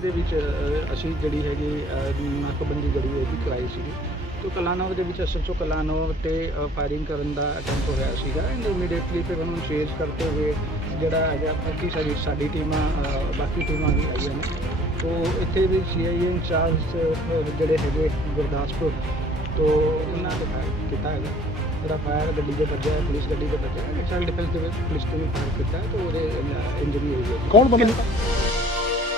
ਦੇ ਵਿੱਚ ਅ, ਅਸੀਂ ਜਿਹੜੀ ਹੈਗੀ ਅ, ਨਾਕਾਬੰਦੀ ਜਿਹੜੀ ਹੈਗੀ ਕਰਾਈ ਸੀਗੀ। ਤੋ ਕਲਾਨੌਰ ਦੇ ਵਿੱਚ ਐਸਐਚਓ ਕਲਾਨੌਰ ਤੇ ਫਾਇਰਿੰਗ ਕਰਨ ਦਾ ਅਟੈਂਪਟ ਹੋਇਆ ਸੀਗਾ। ਐਂਡ ਇਮੀਡੀਏਟਲੀ ਫਿਰ ਉਹਨੂੰ ਚੇਜ਼ ਕਰਦੇ ਹੋਏ ਜਿਹੜਾ ਹੈਗਾ ਬਾਕੀ ਸਾਡੀ ਸਾਡੀ ਟੀਮਾਂ ਅ, ਬਾਕੀ ਟੀਮਾਂ ਵੀ ਆਈਆਂ ਨੇ। ਤੋ ਇੱਥੇ ਵੀ ਸੀਆਈਏ ਇੰਚਾਰਜ ਜਿਹੜੇ ਹੈਗੇ ਗੁਰਦਾਸਪੁਰ ਤੋ ਉਹਨਾਂ ਨੇ ਫਾਇਰ ਕੀਤਾ ਹੈਗਾ। ਜਿਹੜਾ ਫਾਇਰ ਗੱਡੀ ਦੇ ਵੱਜਿਆ ਹੈ, ਪੁਲਿਸ ਗੱਡੀ ਦੇ ਵੱਜਿਆ ਹੈ ਸੈਲਫ ਡਿਫੈਂਸ ਦੇ ਵਿੱਚ ਪੁਲਿਸ ਨੇ ਫਾਇਰ ਕੀਤਾ ਹੈ ਤੇ ਉਹਦੇ ਇੰਜਰੀ ਹੋਈ ਹੈ ਕੌਣ ਬੰਦੇ?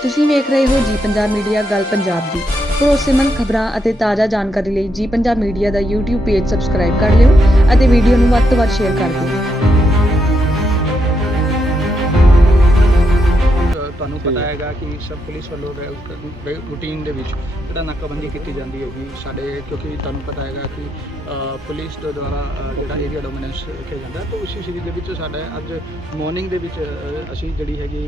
ਤੁਸੀਂ ਵੇਖ ਰਹੇ ਹੋ ਜੀ ਪੰਜਾਬ ਮੀਡੀਆ, ਗੱਲ ਪੰਜਾਬ ਦੀ। ਭਰੋਸੇਮੰਦ ਖਬਰਾਂ ਅਤੇ ਤਾਜ਼ਾ ਜਾਣਕਾਰੀ ਲਈ ਜੀ ਪੰਜਾਬ ਮੀਡੀਆ ਦਾ YouTube ਪੇਜ ਸਬਸਕ੍ਰਾਈਬ ਕਰ ਲਿਓ ਅਤੇ ਵੀਡੀਓ ਨੂੰ ਵੱਧ ਤੋਂ ਵੱਧ ਸ਼ੇਅਰ ਕਰ ਦਿਓ। ਤੁਹਾਨੂੰ ਪਤਾ ਹੈਗਾ ਕਿ ਸਭ ਪੁਲਿਸ ਵੱਲੋਂ ਰੂਟੀਨ ਦੇ ਵਿੱਚ ਜਿਹੜਾ ਨਾਕਾਬੰਦੀ ਕੀਤੀ ਜਾਂਦੀ ਹੈਗੀ ਸਾਡੇ ਕਿਉਂਕਿ ਤੁਹਾਨੂੰ ਪਤਾ ਹੈਗਾ ਕਿ ਪੁਲਿਸ ਦੇ ਦੁਆਰਾ ਜਿਹੜਾ ਏਰੀਆ ਡੋਮੀਨੈਂਸ ਰੱਖਿਆ ਜਾਂਦਾ ਤਾਂ ਉਸੇ ਸੀਰੀਜ਼ ਦੇ ਵਿੱਚ ਸਾਡੇ ਅੱਜ ਮਾਰਨਿੰਗ ਦੇ ਵਿੱਚ ਅਸੀਂ ਜਿਹੜੀ ਹੈਗੀ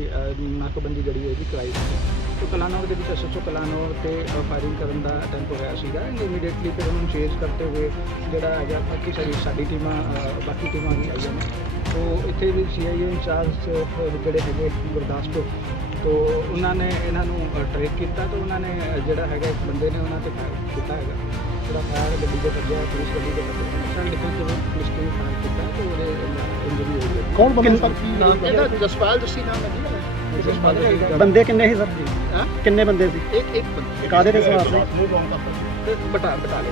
ਨਾਕਾਬੰਦੀ ਜਿਹੜੀ ਹੈਗੀ ਕਰਾਈ ਸੀ। ਤੋ ਕਲਾਨੌਰ ਦੇ ਵਿੱਚ ਐਸਐਚਓ ਕਲਾਨੌਰ ਤੇ ਫਾਇਰਿੰਗ ਕਰਨ ਦਾ ਅਟੈਂਪਟ ਹੋਇਆ ਸੀਗਾ ਐਂਡ ਇਮੀਡੀਏਟਲੀ ਫਿਰ ਉਹਨੂੰ ਚੇਜ਼ ਕਰਦੇ ਹੋਏ ਜਿਹੜਾ ਹੈਗਾ ਬਾਕੀ ਸਾਡੀ ਸਾਡੀ ਟੀਮਾਂ ਬਾਕੀ ਟੀਮਾਂ ਵੀ ਆਈਆਂ ਨੇ। ਤੋ ਇੱਥੇ ਵੀ ਸੀਆਈਏ ਇੰਚਾਰਜ ਜਿਹੜੇ ਹੈਗੇ ਗੁਰਦਾਸਪੁਰ ਤੋ ਉਹਨਾਂ ਨੇ ਇਹਨਾਂ ਨੂੰ ਟ੍ਰੇਕ ਕੀਤਾ ਤੇ ਉਹਨਾਂ ਨੇ ਜਿਹੜਾ ਹੈਗਾ ਇੱਕ ਬੰਦੇ ਨੇ ਉਹਨਾਂ ਤੇ ਫਾਇਰ ਕੀਤਾ ਹੈਗਾ। ਜਿਹੜਾ ਫਾਇਰ ਗੱਡੀ ਦੇ ਵੱਜਿਆ ਪੁਲਿਸ ਗੱਡੀ ਦੇ ਵੱਜਿਆ ਸੈਲਫ ਡਿਫੈਂਸ ਦੇ ਵਿੱਚ ਪੁਲਿਸ ਨੇ ਫਾਇਰ ਕੀਤਾ ਤੇ ਉਹਦੇ ਇੰਜਰੀ ਹੈ। ਕੌਣ ਬੰਦੇ ਸਰ? ਕੀ ਨਾਮ ਇਹਦਾ ਜਸਪਾਲ ਜੱਸੀ ਨਾਮ ਹੈ ਜੀ ਜਸਪਾਲ ਜੱਸੀ ਬੰਦੇ ਕਿੰਨੇ ਸੀ ਸਰ ਜੀ? ਹਾਂ? ਕਿੰਨੇ ਬੰਦੇ ਸੀ? ਇੱਕ ਇੱਕ ਬੰਦਾ। ਕਾਦੇ ਦੇ ਸਵਾਰ ਸੀ? ਤੇ ਬਟਾ ਬਟਾ ਲੈ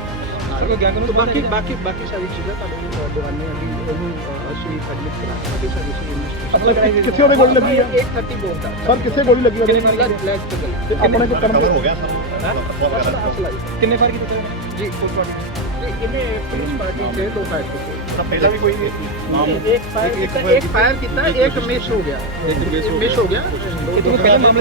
ਸੋ ਬਾਕੀ ਬਾਕੀ ਬਾਕੀ ਸਾਰੀ ਚੀਜ਼ਾਂ ਤੁਹਾਨੂੰ ਦਿਵਾਨੇ ਆ ਕਿ ਉਹਨੂੰ ਅ, ਅਸੀਂ ਐਡਮਿਟ ਕਰਾ ਕੇ ਬਾਕੀ ਸਾਰੀ ਚੀਜ਼ਾਂ ਕਿੱਥੇ ਉਹਦੇ ਗੋਲੀ ਲੱਗੀ ਆ? 130 ਬੋਲ ਦਾ ਸਰ ਕਿੱਥੇ ਗੋਲੀ ਲੱਗੀ ਉਹਦੇ ਲੈਗ ਤੇ ਤੇ ਆਪਣੇ ਕੋਲ ਕਰਮ ਹੋ ਗਿਆ ਸਰ ਕਿੰਨੇ ਫਾਇਰ ਕੀਤੇ? ਜੀ ਕੋਈ ਫਾਇਰ ਇਹਨੇ ਪੁਲਿਸ ਪਾਰਟੀ ਦੇ ਦੋ ਫਾਇਰ ਕੀਤੇ ਤਾਂ ਪਹਿਲਾਂ ਵੀ ਕੋਈ ਨਾਮ ਇੱਕ ਫਾਇਰ ਕੀਤਾ ਇੱਕ ਫਾਇਰ ਕੀਤਾ ਇੱਕ ਮਿਸ ਹੋ ਗਿਆ ਇੱਕ ਮਿਸ ਹੋ ਗਿਆ ਕਿਤੇ ਪਹਿਲਾਂ